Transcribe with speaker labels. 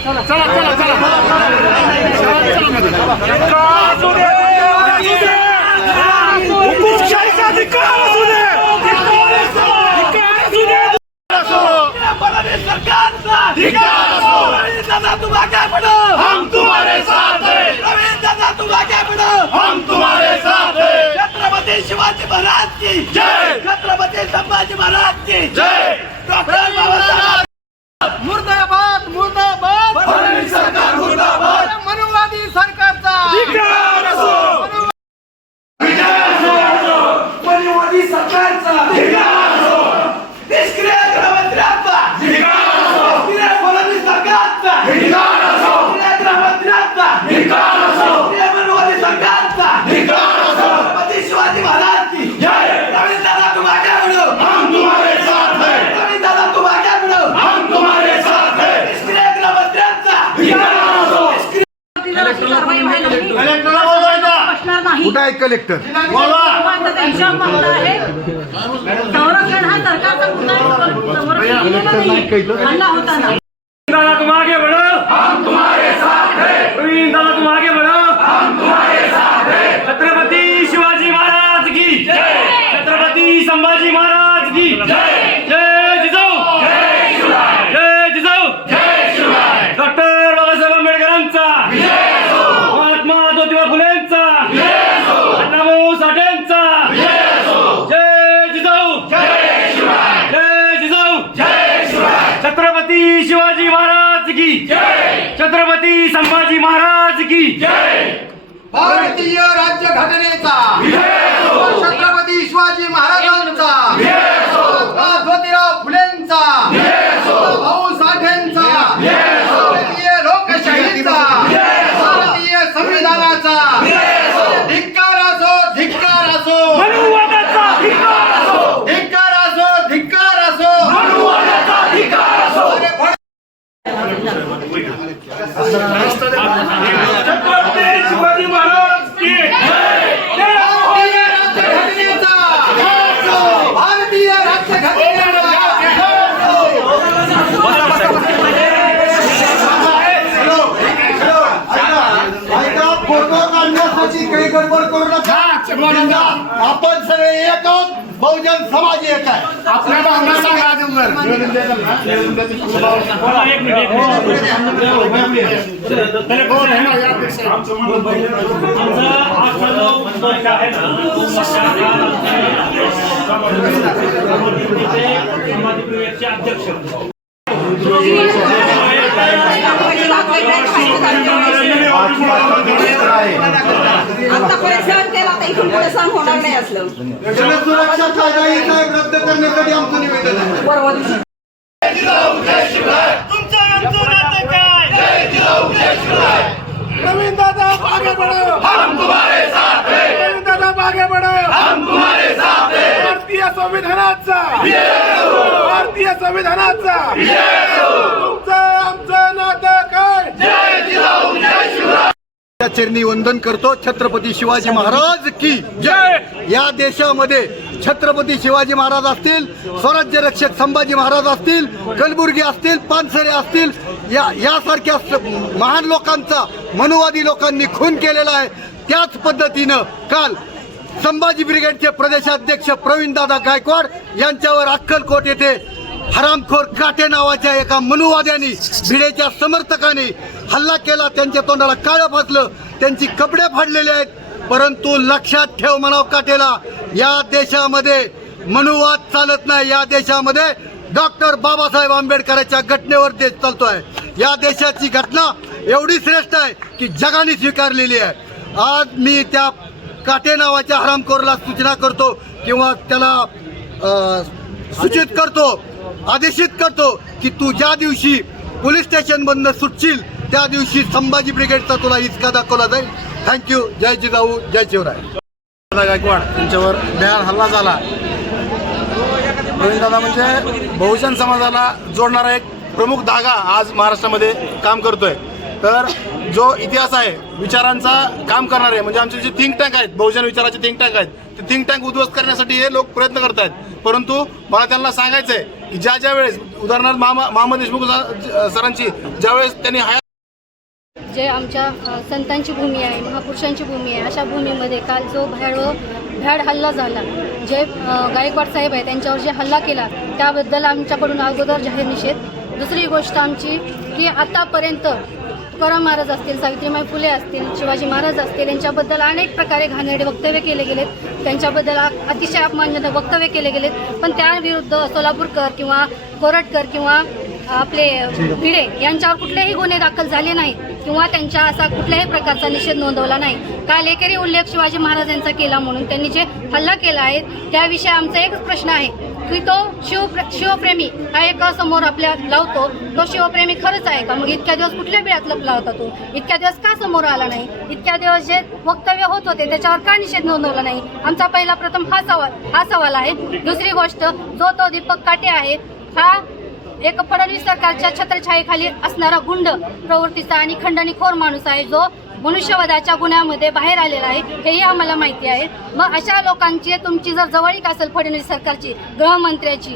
Speaker 1: चला चला चला. हम तुम्हारे साथ हैं हम तुम्हारे साथ हैं
Speaker 2: छत्रपती शिवाजी महाराज की
Speaker 1: जय.
Speaker 2: छत्रपती संभाजी महाराज की
Speaker 1: जय.
Speaker 2: डॉक्टर मुर्दाबाद मुर्दाबाद
Speaker 1: फडणवीस सरकार मुर्दाबाद
Speaker 3: नाही.
Speaker 4: कुठं आहे कलेक्टर
Speaker 3: संरक्षण हा सरकारचा मुद्दा आहे. संरक्षण दिलेलं नाही. हल्ला होता ना.
Speaker 5: दादा तुम आगे बढ़ो
Speaker 1: हम तुम्हारे साथ हैं.
Speaker 5: प्रवीण दादा तुम आगे बढ़ो
Speaker 1: हम तुम्हारे साथ हैं.
Speaker 5: छत्रपति शिवाजी महाराज की
Speaker 1: जय.
Speaker 5: छत्रपति संभाजी महाराज की
Speaker 1: जय
Speaker 5: जय जिजाऊ
Speaker 1: जय शिवराय
Speaker 5: जय जिजाऊ
Speaker 1: जय शिवराय
Speaker 5: डॉक्टर बाबासाहेब आंबेडकरांचा
Speaker 1: विजय असो
Speaker 5: महात्मा ज्योतिबा फुलेंचा
Speaker 1: विजय असो
Speaker 5: अण्णाभाऊ साठेंचा
Speaker 1: विजय असो
Speaker 5: जय जिजाऊ
Speaker 1: जय शिवराय
Speaker 5: जय जिजाऊ
Speaker 1: जय शिवराय
Speaker 5: छत्रपति शिवाजी महाराज की
Speaker 1: जय
Speaker 5: छत्रपति संभाजी महाराज की
Speaker 1: जय!
Speaker 4: भारतीय राज्यघटनेचा
Speaker 1: विजय असो
Speaker 4: छत्रपती शिवाजी महाराजांचा ज्योतिराव फुलेंचा
Speaker 1: विजय असो
Speaker 4: भाऊ साठेंचा
Speaker 1: विजय असो
Speaker 4: भारतीय लोकशाहीचा भारतीय संविधानाचा धिक्कार असो धिक्कार असो
Speaker 5: मनुवादाचा अधिकार असो
Speaker 4: धिक्कार असो धिक्कार असो
Speaker 1: अनुवादाचा अधिकार असो
Speaker 4: अरे फड-
Speaker 1: छत्रपती शिवाजी महाराज की जय
Speaker 4: भारतीय राज्यघटनेचा भारतीय राज्यघटनेचा ऐका फोटो काढण्यासाठी काही गडबड करू नका. आपण सगळे एक आहोत. बहुजन समाज एक आहे.
Speaker 1: आपल्या भावना सांगा
Speaker 5: अध्यक्ष
Speaker 3: आतापर्यंत सहन केला आता इथून पुढे सहन होणार नाही असलं.
Speaker 4: जनसुरक्षा कायदा ही साहेब रद्द करण्यासाठी आमचं निवेदन आहे?
Speaker 3: परवा दिवशी.
Speaker 5: तुमचं आमचं नातं काय
Speaker 1: नवीन दादा आगे बढ़ो हम तुम्हारे साथ हैं नवीन दादा आगे बढ़ो हम तुम्हारे साथ हैं भारतीय संविधानाचा. भारतीय संविधानाचा. तुमचं आमचं नातं काय जय जिजाऊ जय शिवराय
Speaker 4: त्या चरणी वंदन करतो छत्रपती शिवाजी महाराज की
Speaker 1: जय.
Speaker 4: या देशामध्ये छत्रपती शिवाजी महाराज असतील स्वराज्य रक्षक संभाजी महाराज असतील कलबुर्गी असतील पानसरे असतील या यासारख्या स- महान लोकांचा मनुवादी लोकांनी खून केलेला आहे. त्याच पद्धतीनं काल संभाजी ब्रिगेडचे प्रदेशाध्यक्ष प्रवीणदादा गायकवाड यांच्यावर अक्कलकोट येथे हरामखोर काटे नावाच्या एका मनुवाद्याने भिडेच्या समर्थकाने हल्ला केला. त्यांच्या तोंडाला काळं फासलं. त्यांची कपडे फाडलेले आहेत. परंतु लक्षात ठेव म्हणाव काटेला या देशामध्ये मनुवाद चालत नाही. या देशामध्ये डॉक्टर बाबासाहेब आंबेडकरांच्या घटनेवर देश चालतोय. या देशाची घटना एवढी श्रेष्ठ आहे की जगाने स्वीकारलेली आहे. आज मी त्या काटे नावाच्या हरामखोरला सूचना करतो किंवा त्याला सूचित करतो आदेशित करतो की तू ज्या दिवशी पोलीस स्टेशन बंद सुटशील त्या दिवशी संभाजी ब्रिगेडचा तुला इचका दाखवला जाईल. थँक्यू जय जिजाऊ जय शिवराय.
Speaker 6: गायकवाड यांच्यावर बेहार हल्ला झाला. दादा म्हणजे बहुजन समाजाला जोडणारा एक प्रमुख धागा आज महाराष्ट्रामध्ये काम करतोय. तर जो इतिहास आहे विचारांचा काम करणारे म्हणजे आमचे जे थिंक टँक आहेत बहुजन विचाराचे थिंक टँक आहेत ते थिंक टँक उद्ध्वस्त करण्यासाठी हे लोक प्रयत्न करत आहेत परंतु मला त्यांना सांगायचं आहे ज्या ज्या वेळेस उदाहरणार्थ मामा महामद देशमुख सा- सरांची ज्यावेळेस त्यांनी हया
Speaker 7: जे आमच्या संतांची भूमी आहे महापुरुषांची भूमी आहे अशा भूमीमध्ये काल जो भ्याड भ्याड हल्ला झाला जे गायकवाड साहेब आहे त्यांच्यावर जे हल्ला केला त्याबद्दल आमच्याकडून अगोदर जाहीर निषेध. दुसरी गोष्ट आमची की आतापर्यंत तुकाराम महाराज असतील सावित्रीबाई फुले असतील शिवाजी महाराज असतील यांच्याबद्दल अनेक प्रकारे घाणेरडे वक्तव्य केले गेलेत. त्यांच्याबद्दल अतिशय अपमानजनक वक्तव्य केले गेलेत. पण त्याविरुद्ध सोलापूरकर किंवा कोरटकर किंवा आपले भिडे यांच्यावर कुठलेही गुन्हे दाखल झाले नाही किंवा त्यांच्या असा कुठल्याही प्रकारचा निषेध नोंदवला नाही. काल एकेरी उल्लेख शिवाजी महाराज यांचा केला म्हणून त्यांनी जे हल्ला केला आहे त्याविषयी आमचा एकच प्रश्न आहे. की तो शिव शिवप्रेमी हा एका समोर आपल्या लावतो. तो शिवप्रेमी खरंच आहे का? मग इतक्या दिवस कुठल्या बिळात लपला होता तो? इतक्या दिवस का समोर आला नाही? इतक्या दिवस जे वक्तव्य होत होते त्याच्यावर का निषेध नोंदवला नाही? आमचा पहिला प्रथम हा सवाल हा सवाल आहे. दुसरी गोष्ट जो तो दीपक काटे आहे हा एक फडणवीस सरकारच्या छत्रछायेखाली असणारा गुंड प्रवृत्तीचा आणि खंडणीखोर माणूस आहे. जो मनुष्यवधाच्या गुन्ह्यामध्ये बाहेर आलेला आहे हेही आम्हाला माहिती आहे. मग अशा लोकांची तुमची जर जवळीक असेल फडणवीस सरकारची गृहमंत्र्याची